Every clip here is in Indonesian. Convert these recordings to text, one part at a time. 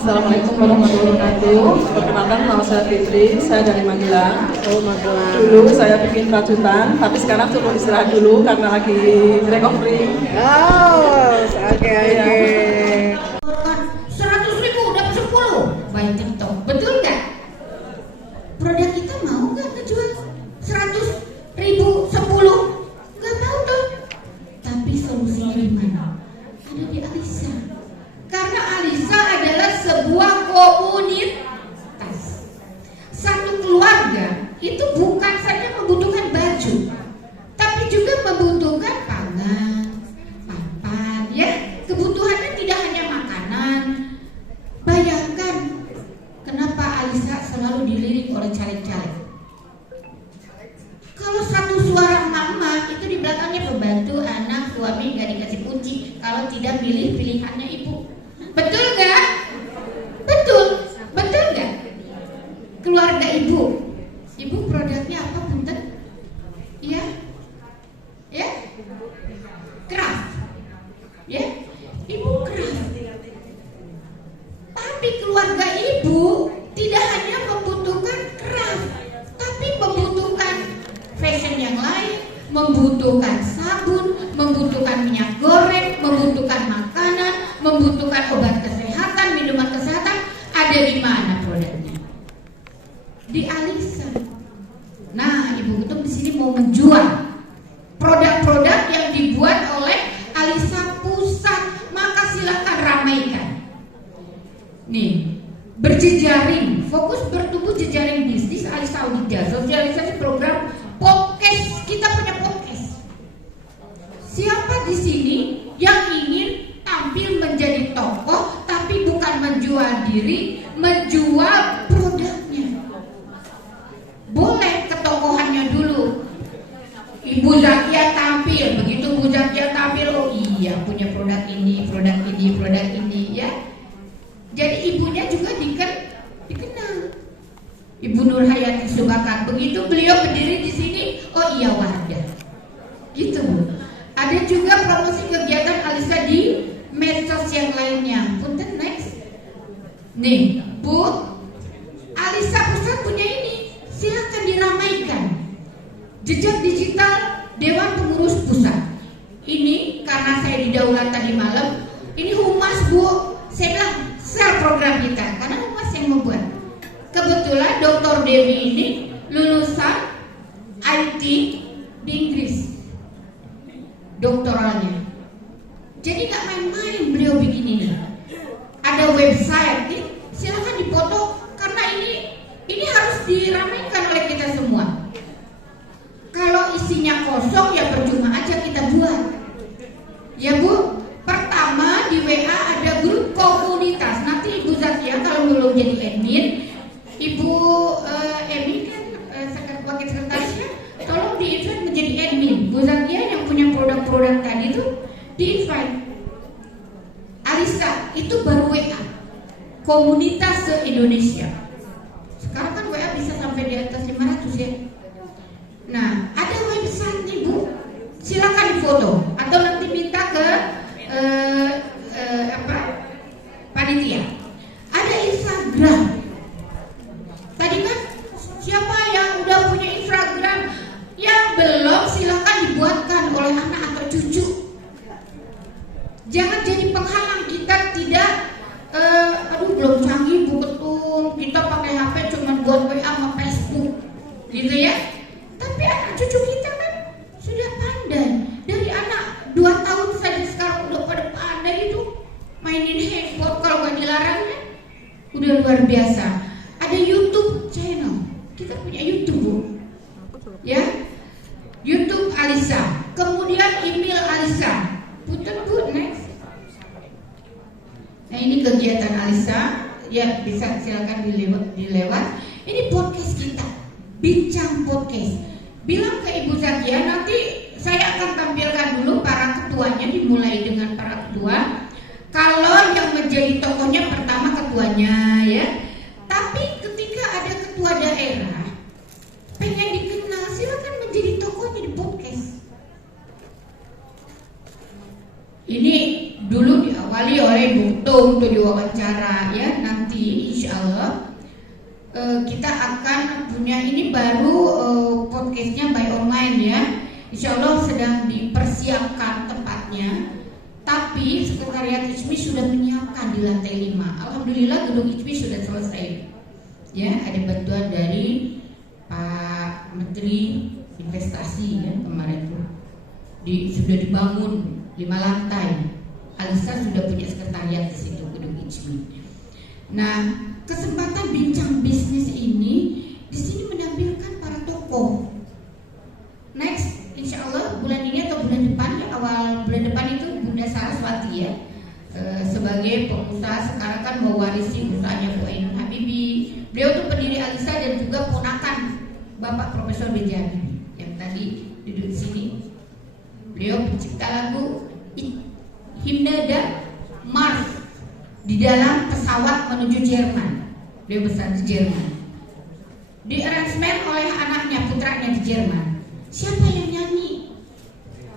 Assalamualaikum warahmatullahi wabarakatuh. Perkenalkan, nama saya Fitri, saya dari Magelang. Dulu saya bikin rajutan, tapi sekarang cukup istirahat dulu karena lagi recovery. Oke. 100.000 dapat 10 by TikTok, betul nggak? Produk kita mau nggak ngejual 100.000 10? Nggak mau dong. Tapi solusinya di mana? Ada di Alisa. Karena Alisa adalah sebuah komunitas. Satu keluarga itu bukan saja membutuhkan baju, tapi juga membutuhkan pangan, papan, ya. Kebutuhannya tidak hanya makanan. Bayangkan kenapa Alisa selalu dilirik oleh caleg-caleg. Kalau satu suara mama itu di belakangnya pembantu, anak, suami, nggak dikasih kunci. Kalau tidak pilih pilihannya ibu. Betul nggak? Betul nggak? Keluarga ibu produknya apa punten? Ya, craft, ya, ibu craft. Tapi keluarga ibu tidak hanya membutuhkan craft, tapi membutuhkan fashion yang lain, membutuhkan sabun, membutuhkan minyak goreng, membutuhkan makanan, membutuhkan obat kesehatan, minuman kesehatan. Ada di mana produknya? Di Alisa. Nah, Ibu Ketum di sini mau menjual produk-produk yang dibuat oleh Alisa Pusat. Maka silakan ramaikan. Nih, berjejaring, fokus bertumbuh jejaring bisnis Alisa Audida, sosialisasi program podcast. Kita punya podcast. Siapa di sini yang ingin tampil menjadi tokoh, tapi bukan menjual diri, menjual produknya? Boleh ketokohannya dulu. Ibu Zakia tampil, begitu Bu Zakia tampil, oh iya punya produk ini, ya. Jadi ibunya juga dikenal. Ibu Nur Hayati Subakat, begitu beliau berdiri di sini, oh iya Wardah. Gitu Bu. Ada juga promosi kegiatan Alisa di medsos yang lainnya. Punten next. Nih, Bu, Alisa Pusat punya ini. Silakan diramaikan. Jejak digital Dewan Pengurus Pusat. Ini karena saya didaulat tadi malam, ini humas Bu. Saya bilang share program kita karena humas yang membuat. Kebetulan Dr. Dewi ini lulusan IT di Inggris. Doktoralnya. Jadi nggak main-main beliau bikin ini. Ada website, nih, silakan dipoto karena ini harus diramaikan oleh kita semua. Kalau isinya kosong ya percuma aja kita buat. Ya Bu, pertama di WA ada grup komunitas. Nanti Ibu Zakia kalau belum jadi admin, Ibu admin kan wakil sekretarisnya, tolong di-invite menjadi admin. Bu Zakia yang punya produk-produk tadi itu di-invite. Alisa itu baru WA komunitas se-Indonesia. Sekarang kan WA bisa sampai di atas 500 ya. Nah, ada website nih Bu, silakan difoto atau nanti minta ke panitia. Ada Instagram. Tadi kan siapa yang udah punya Instagram? Yang belum silakan dibuatkan oleh anak atau cucu. Jangan jadi penghalang kita tidak belum canggih Bu Ketum, kita pakai HP cuma buat WA sama Facebook gitu ya. Tapi anak cucu kita kan sudah pandai. Dari anak 2 tahun saja sekarang udah pada pandai itu mainin handphone kalau nggak dilarang ya. Udah luar biasa. Ada YouTube channel. Kita punya YouTube Bu. Ya. YouTube Alisa. Kemudian email Alisa. Punten Bu, next. Nah ini kegiatan Alisa. Ya bisa silakan dilewat. Ini podcast kita. Bincang podcast. Bilang ke Ibu Zakia, nanti saya akan tampilkan dulu para ketuanya, dimulai dengan para ketua. Kalau yang menjadi tokohnya pertama ketuanya ya. Tapi ketika ada ketua daerah pengen dikenal, silakan menjadi tokohnya di podcast. Ini dulu diawali oleh Ibu Ketum untuk diwawancara. acara ya nanti insya Allah kita akan punya ini baru podcastnya by online ya. Insya Allah sedang dipersiapkan tempatnya. Tapi Sekretariat ICMI sudah menyiapkan di lantai 5. Alhamdulillah gedung ICMI sudah selesai. Ya, ada bantuan dari Pak Menteri Investasi ya kemarin tuh. Sudah dibangun 5 lantai. Alisa sudah punya sekretariat di situ gedung ICMI. Nah, kesempatan bincang bisnis ini di sini menampilkan para tokoh. Next, insya Allah bulan ini atau bulan depan ya, awal bulan depan itu Bunda Saraswati ya sebagai pengusaha sekarang kan mewarisi usahanya Bu Ainun Habibie. Beliau itu pendiri Alisa dan juga ponakan Bapak Profesor B.J. Habibie yang tadi duduk di sini. Beliau pencipta lagu Himne dan Mars di dalam pesawat menuju Jerman. Beliau besar di Jerman. Di arrangement oleh anaknya, putranya di Jerman. Siapa yang nyanyi?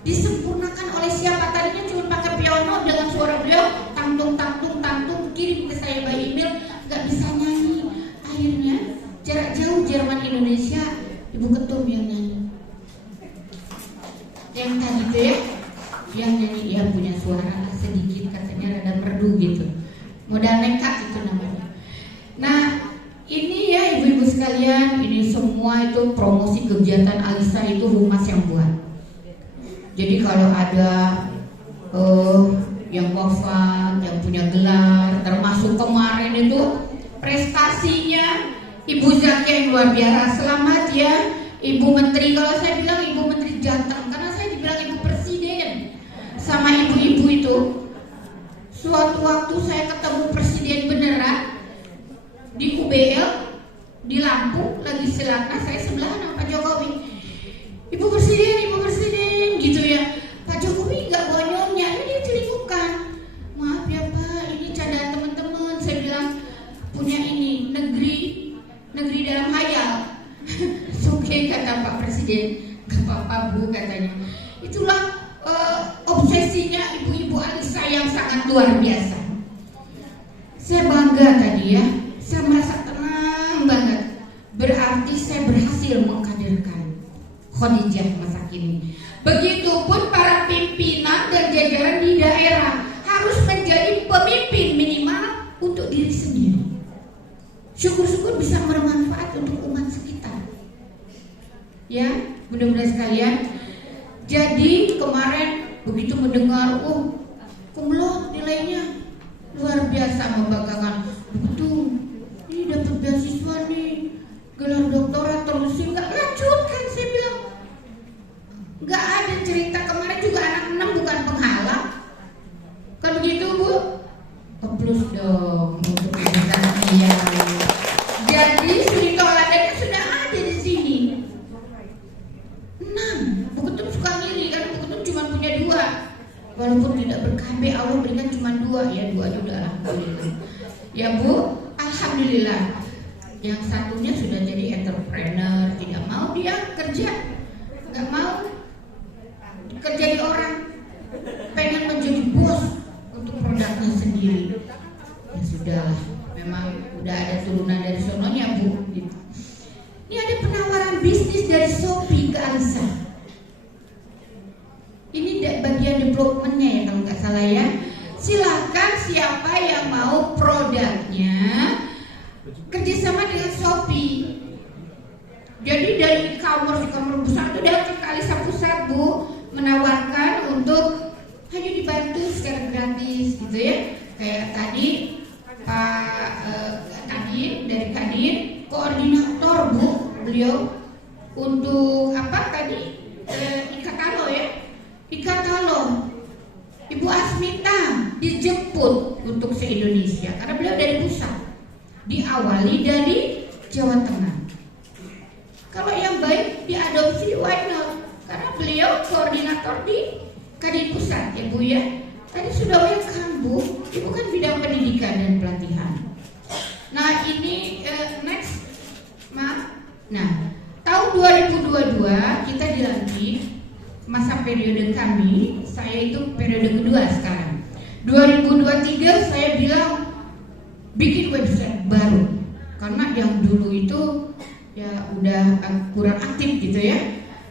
Disempurnakan oleh siapa? Tadinya cuma pakai piano dengan suara beliau tangtung kirim ke saya by email, nggak bisa nyanyi. Akhirnya jarak jauh Jerman Indonesia, Ibu Ketum yang nyanyi. Yang tadi itu ya, yang nyanyi dia punya suara sedikit katanya rada merdu gitu. Modal nekat itu namanya. Nah, ini ya ibu-ibu sekalian, ini semua itu promosi kegiatan Alisa itu Humas yang buat. Jadi kalau ada yang wafat, yang punya gelar, termasuk kemarin itu prestasinya Ibu Zakia yang luar biasa. Selamat ya Ibu Menteri. Kalau saya bilang Ibu Menteri Jateng, karena saya dibilang Ibu Presiden sama ibu-ibu itu. Suatu waktu saya ketemu Presiden beneran di UBL di Lampung lagi silakan, saya sebelahan sama Pak Jokowi. Ibu Presiden gitu ya. Pak Jokowi nggak bawa nyonya, ini dia celibukan. Maaf ya Pak, ini candaan teman-teman. Saya bilang punya ini negeri dalam hayal. Oke kata Pak Presiden, nggak apa-apa Bu katanya. Itulah obsesinya ibu-ibu Alisa yang sangat luar biasa. Saya bangga tadi ya. Saya merasa tenang banget. Berarti saya berhasil mengkaderkan Khadijah masa kini. Begitupun para pimpinan dan jajaran di daerah harus menjadi pemimpin minimal untuk diri sendiri. Syukur-syukur bisa bermanfaat untuk umat sekitar. Ya, mudah-mudahan sekalian. Jadi kemarin begitu mendengar, kumlot nilainya luar biasa membanggakan. Betul. Ini dapat beasiswa nih, gelar doktorat terusin nggak lanjutkan, saya bilang nggak ada cerita. Kemarin juga anak 6 bukan penghalang kan begitu Bu? Plus dong untuk presentasinya. Jadi studi toladannya sudah ada di sini 6. Bu Ketum suka ngiri kan, Bu Ketum cuma punya 2 walaupun tidak ber-KB, Allah berikan cuma 2 ya, 2 sudah alhamdulillah ya Bu. Alhamdulillah, yang satunya sudah jadi entrepreneur, tidak mau dia kerja, nggak mau kerja di orang, pengen menjadi bos untuk produknya sendiri. Ya sudah, memang udah ada turunan dari sononya Bu. Gitu. Ini ada penawaran bisnis dari Shopee ke Alisa. Ini bagian developmentnya ya kalau nggak salah ya. Silakan siapa yang mau produknya kerjasama dengan Shopee. Jadi dari e-commerce besar itu datang ke Alisa Pusat Bu, menawarkan untuk hanya dibantu secara gratis gitu ya. Kayak tadi Pak Kadin dari Kadin, koordinator Bu beliau untuk apa tadi Ikatalo ya, Ikatalo. Ibu Asmita dijemput untuk se-Indonesia karena beliau dari pusat, diawali dari Jawa Tengah. Kalau yang baik diadopsi, why not? Karena beliau koordinator di Kadin Pusat ya Bu ya. Tadi sudah welcome Bu, Ibu kan bidang pendidikan dan pelatihan. Nah ini next maaf. Nah tahun 2022 kita dilantik masa periode kami. Saya itu periode kedua sekarang. 2023 saya bilang bikin website baru karena yang dulu itu ya udah kurang aktif gitu ya.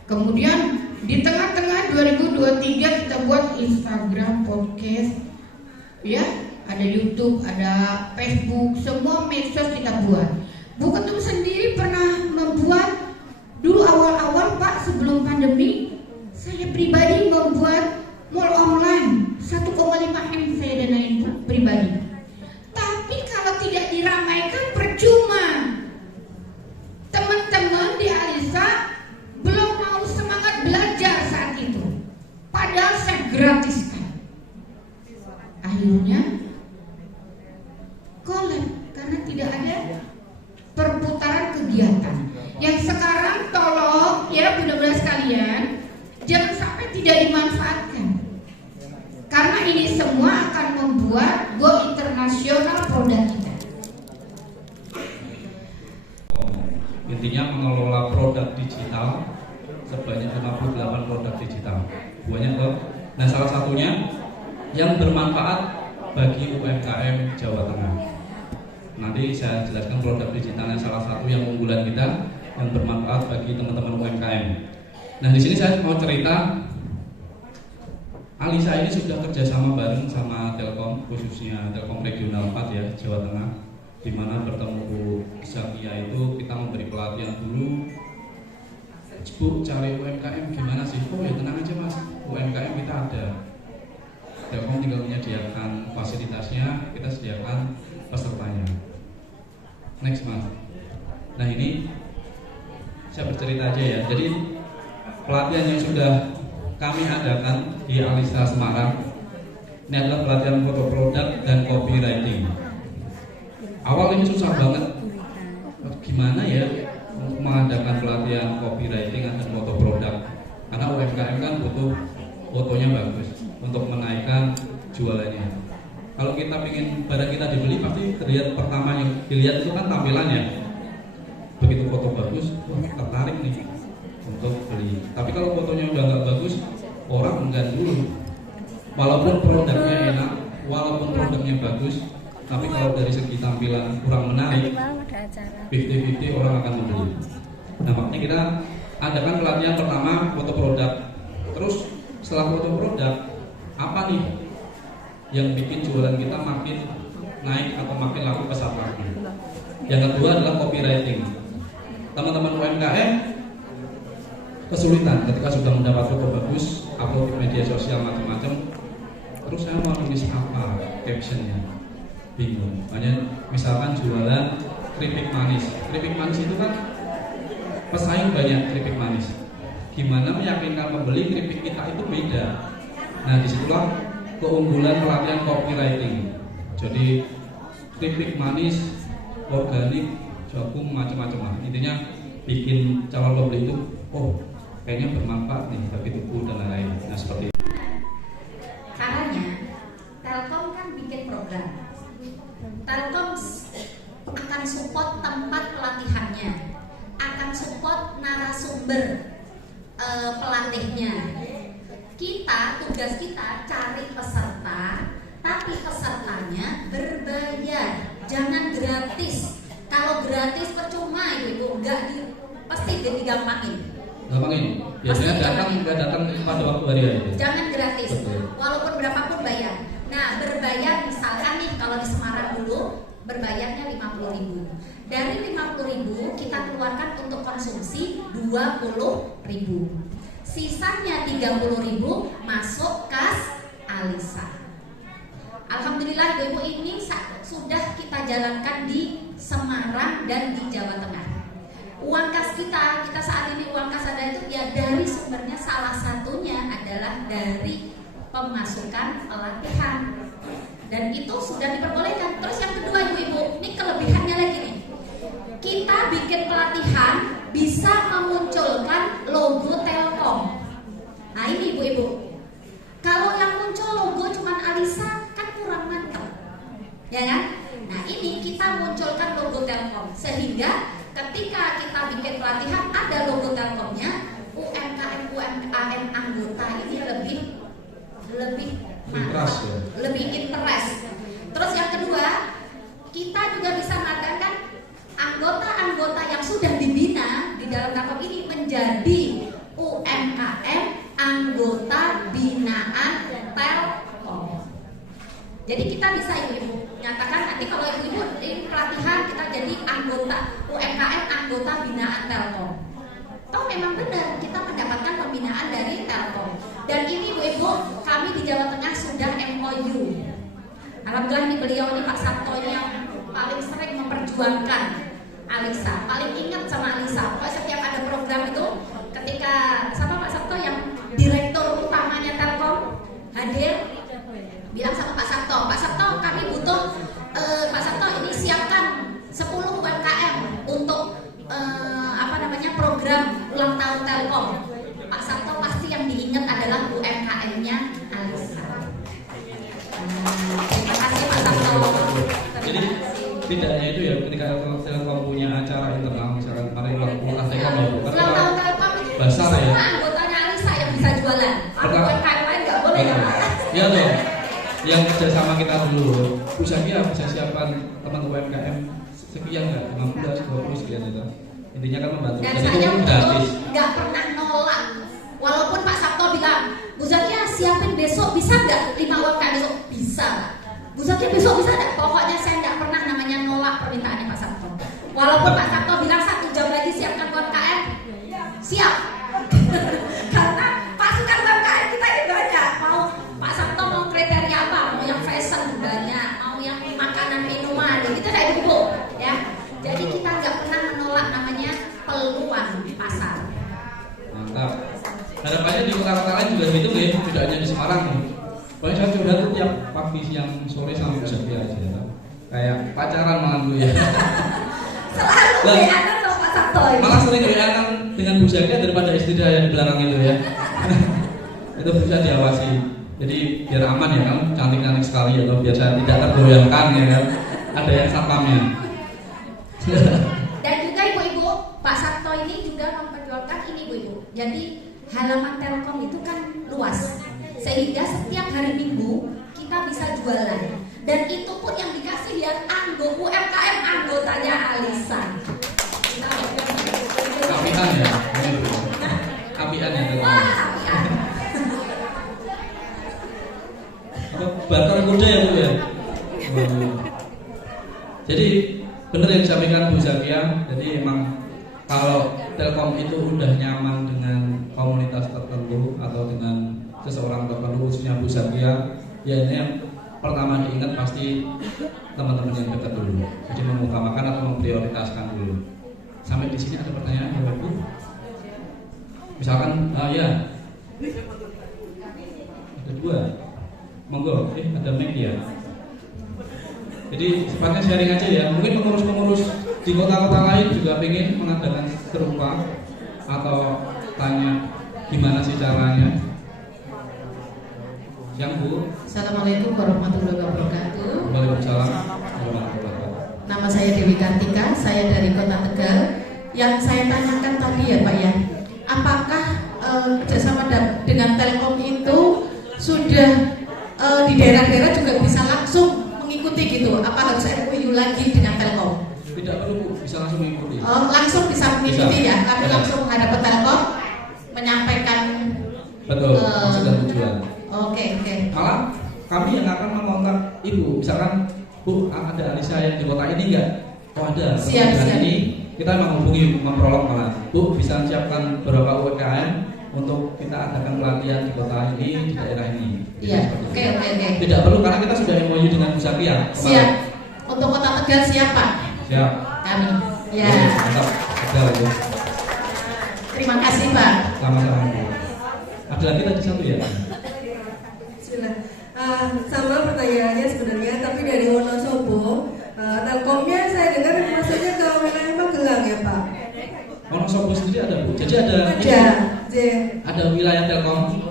Kemudian di tengah-tengah 2023 kita buat Instagram, podcast, ya, ada YouTube, ada Facebook, semua medsos kita buat. Bu Ketum sendiri pernah membuat dulu awal-awal Pak sebelum pandemi, saya pribadi membuat mall online 1,5 M saya danain pribadi. Tapi kalau tidak diramaikan percuma. Teman-teman di Alisa belum mau semangat belajar saat itu. Padahal saya gratiskan. Akhirnya collab karena tidak ada perputaran kegiatan. Yang sekarang tolong ya benar-benar sekalian jangan sampai tidak dimanfaatkan. Karena ini semua akan membuat go internasional produk kita. Intinya mengelola produk digital sebanyak 58 produk digital. Banyak loh. Nah, salah satunya yang bermanfaat bagi UMKM Jawa Tengah. Nanti saya jelaskan produk digital yang salah satu yang unggulan kita yang bermanfaat bagi teman-teman UMKM. Nah, di sini saya mau cerita Alisa ini sudah kerjasama bareng sama Telkom, khususnya Telkom Regional 4 ya, Jawa Tengah, di mana bertemu Bu Zakia itu kita memberi pelatihan dulu. Bu, cari UMKM gimana sih? Oh ya tenang aja Mas, UMKM kita ada. Telkom tinggal menyediakan fasilitasnya, kita sediakan pesertanya. Next Mas. Nah ini saya bercerita aja ya. Jadi pelatihan yang sudah kami adakan di Alisa Semarang ini adalah pelatihan foto produk dan copywriting. Awal ini susah banget, gimana ya mengadakan pelatihan copywriting dan foto produk, karena UMKM kan butuh fotonya bagus untuk menaikkan jualannya. Kalau kita ingin barang kita dibeli, pasti terlihat pertama yang dilihat itu kan tampilannya. Begitu foto bagus, wah tertarik nih untuk beli. Tapi kalau fotonya udah nggak bagus, orang enggan dulu. Walaupun produknya enak, walaupun produknya bagus, tapi kalau dari segi tampilan kurang menarik, 50-50 orang akan membeli. Nah makanya kita adakan pelatihan pertama foto produk. Terus setelah foto produk, apa nih yang bikin jualan kita makin naik atau makin laku pesat lagi? Yang kedua adalah copywriting. Teman-teman UMKM kesulitan ketika sudah mendapat foto bagus, upload di media sosial macam-macam, terus saya mau nulis apa captionnya, bingung. Makanya misalkan jualan keripik manis itu kan pesaing banyak keripik manis. Gimana meyakinkan pembeli keripik kita itu beda? Nah disitulah keunggulan pelatihan copywriting. Jadi keripik manis, organik, jagung, macam-macam lah. Intinya bikin calon pembeli itu, oh kayaknya bermanfaat nih bagi tubuh dan lain-lain. Nah seperti itu. Caranya, Telkom kan bikin program. Telkom akan support tempat pelatihannya, akan support narasumber pelatihnya. Tugas kita cari peserta, tapi pesertanya berbayar, jangan gratis. Kalau gratis percuma ibu, pasti digampangin. Gampangin, biasanya datang pada waktu hari aja. Jangan gratis, betul. Walaupun berapapun bayar. Nah berbayar misalkan nih kalau di Semarang dulu berbayarnya 50.000. Dari 50.000 kita keluarkan untuk konsumsi 20.000. Sisanya 30.000 masuk kas Alisa. Alhamdulillah ibu-ibu ini sudah kita jalankan di Semarang dan di Jawa Tengah. Uang kas kita saat ini uang kas ada itu ya dari sumbernya salah satunya adalah dari pemasukan pelatihan. Dan itu sudah diperbolehkan. Terus yang kedua ibu-ibu, ini kelebihannya lagi nih. Kita bikin pelatihan bisa memunculkan logo Telkom. Nah ini ibu-ibu, kalau yang muncul logo cuman Alisa kan kurang mantap, ya kan? Nah ini kita munculkan logo Telkom sehingga ketika kita bikin pelatihan ada logo Telkomnya, UMKM anggota ini lebih interest, ya? Lebih interest. Terus yang kedua, kita nanti kalau ibu-ibu ini pelatihan kita jadi anggota UMKM, anggota binaan Telkom. Toh memang benar kita mendapatkan pembinaan dari Telkom. Dan ini ibu-ibu, kami di Jawa Tengah sudah MOU. Alhamdulillah ini beliau ini Pak Sabto yang paling sering memperjuangkan Alisa, paling ingat sama Alisa. Pokoknya setiap ada program itu, ketika sama Pak Sabto yang direktur utamanya Telkom hadir, bilang sama Pak Sabto kami butuh Pak Sabto ini siapkan 10 UMKM untuk program ulang tahun Telkom. Pak Sabto pasti yang diingat adalah UMKM-nya Alisa. Terima kasih Pak Sabto. Jadi tidak hanya itu ya, ketika Telkom punya acara internal, misalkan kemarin ulang Telkom ya, ulang tahun Telkom itu besar ya. Semua anggotanya Alisa yang bisa jualan. UMKM lain nggak boleh ya Pak? Iya loh. Yang kerjasama kita dulu, Bu Zakia bisa siapkan teman UMKM sekian nggak? 15, 20 sekian itu. Intinya kan membantu. Dan jadi saya itu gratis. nggak pernah nolak. Walaupun Pak Sabto bilang, Bu Zakia siapin besok bisa nggak 5 UMKM besok? Bisa. Bu Zakia besok bisa nggak? Pokoknya saya nggak pernah namanya nolak permintaannya Pak Sabto. Walaupun Pak Sabto bilang 1 jam lagi siapkan UMKM, siap. Karena pasukan UMKM kita ini banyak. Mau Pak Sabto mau kriteria apa? Mau yang fashion banyak, mau yang makanan minuman, gitu kayak gitu ya. Jadi kita nggak pernah menolak namanya peluang pasar. Mantap. Harapannya di kota-kota lain juga gitu ya, tidak hanya di Semarang nih. Pokoknya saya sudah tuh tiap pagi, siang, sore sampai Bu Zakia aja ya. Kayak pacaran malam dulu ya. Selalu WA-an loh Pak Sabto. Malah sering WA-an dengan Bu Zakia daripada istri saya yang di belakang itu ya. Itu bisa diawasi. Jadi biar aman ya kan, cantik-cantik sekali atau biar saya tidak tergoyangkan ya kan. Ada yang satpamnya. Dan juga ibu-ibu, Pak Sabto ini juga memperjuangkan ini ibu-ibu. Jadi halaman Telkom itu kan luas, sehingga setiap hari Minggu kita bisa jualan. Dan itu pun yang dikasih ya UMKM anggotanya Alisa. Apian ya. Apian ya. Wah, apian. Apa bakar kuda ya Bu ya. Jadi benar yang disampaikan Bu Zakia. Jadi emang kalau Telkom itu udah nyaman dengan komunitas tertentu atau dengan seseorang tertentu, khususnya Bu Zakia, ya ini yang pertama diingat pasti teman-teman yang dekat dulu. Jadi mengutamakan atau memprioritaskan dulu. Sampai di sini ada pertanyaan ya Bu? Misalkan, ya ada 2. Monggo, ada mic ya. Jadi sifatnya sharing aja ya. Mungkin pengurus-pengurus di kota-kota lain juga ingin mengadakan serupa atau tanya gimana sih caranya. Yang Bu. Assalamualaikum warahmatullahi wabarakatuh. Waalaikumsalam warahmatullahi wabarakatuh. Nama saya Dewi Kartika, saya dari Kota Tegal. Yang saya tanyakan tadi ya Pak ya, apakah kerjasama dengan Telkom itu sudah di daerah-daerah juga bisa langsung mengikuti gitu? Apa harus MOU lagi dengan Telkom? Tidak perlu Bu, bisa langsung mengikuti. Langsung bisa mengikuti bisa. Ya? Kami Bisa. langsung menghadap ke Telkom, menyampaikan. Betul, maksud dan tujuan. Oke. Malah kami yang akan mengontak Ibu, misalkan Bu, ada Alisa yang di kota ini enggak? Oh ada. Siap. Ini kita menghubungi, memprolog malah. Bu, bisa siapkan beberapa UMKM untuk kita adakan pelatihan di kota ini, di daerah ini. Iya. Oke. Tidak perlu karena kita sudah MOU dengan Bu Zakia. Siap. Untuk Kota Tegal siapa? Siap. Kami. Ya. Mantap. Tegal itu. Terima kasih Pak. Sama-sama Bu. Ada lagi tadi satu ya? Bismillah. Sama pertanyaannya sebenarnya, tapi dari Wonosobo. Telkomnya saya dengar maksudnya ke wilayah Magelang ya Pak? Wonosobo sendiri ada Bu. Jadi ada. Ada wilayah Telkom.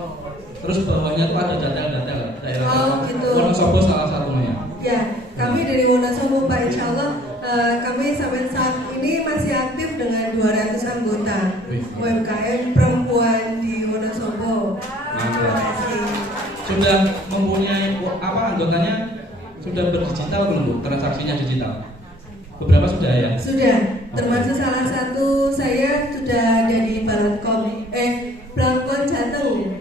Terus bawahnya tuh ada datel-datel daerah Telkom. Gitu. Wonosobo salah satunya. Ya, kami dari Wonosobo Pak, insya Allah kami sampai saat ini masih aktif dengan 200 anggota UMKM perempuan di Wonosobo. Terima kasih. Sudah mempunyai anggotanya sudah berdigital belum Bu? Transaksinya digital? Beberapa sudah ya? Sudah, termasuk salah satu saya sudah ada di Blangkon Jateng.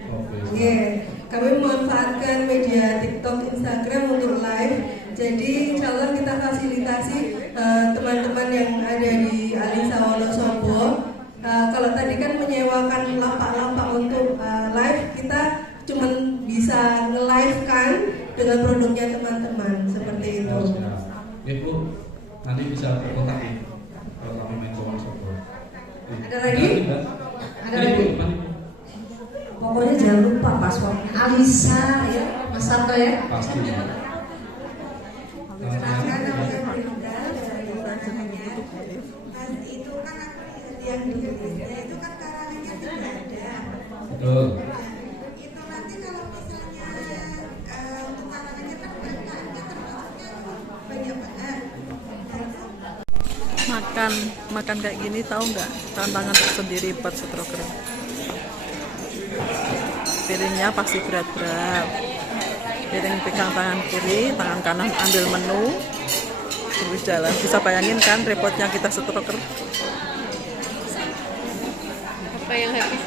Yeah. Kami memanfaatkan media TikTok, Instagram untuk live. Jadi insya Allah kita fasilitasi teman-teman yang ada di Alisa Wonosobo. Kalau tadi kan menyewakan lapak-lapak untuk live, kita cuman bisa nge-live kan dengan produknya teman-teman seperti itu. Oke Bu, nanti bisa berkontak ya kalau kami main ke Wonosobo. Ada lagi? Ada lagi? Pokoknya jangan lupa passwordnya Alisa ya, Mas Sarto ya. Pasti. Perkenalkan nama saya Brenda dari Tanzania. Mas itu kan aku yang di Indonesia itu kan karangannya tidak ada. Betul. Itu nanti kalau misalnya untuk karangannya kan banyak banyak banget. Makan kayak gini tahu nggak tantangan tersendiri buat stroker. Piringnya pasti berat-berat. Piring pegang tangan kiri, tangan kanan ambil menu, terus jalan. Bisa bayangin kan repotnya kita stroker. Apa yang habis?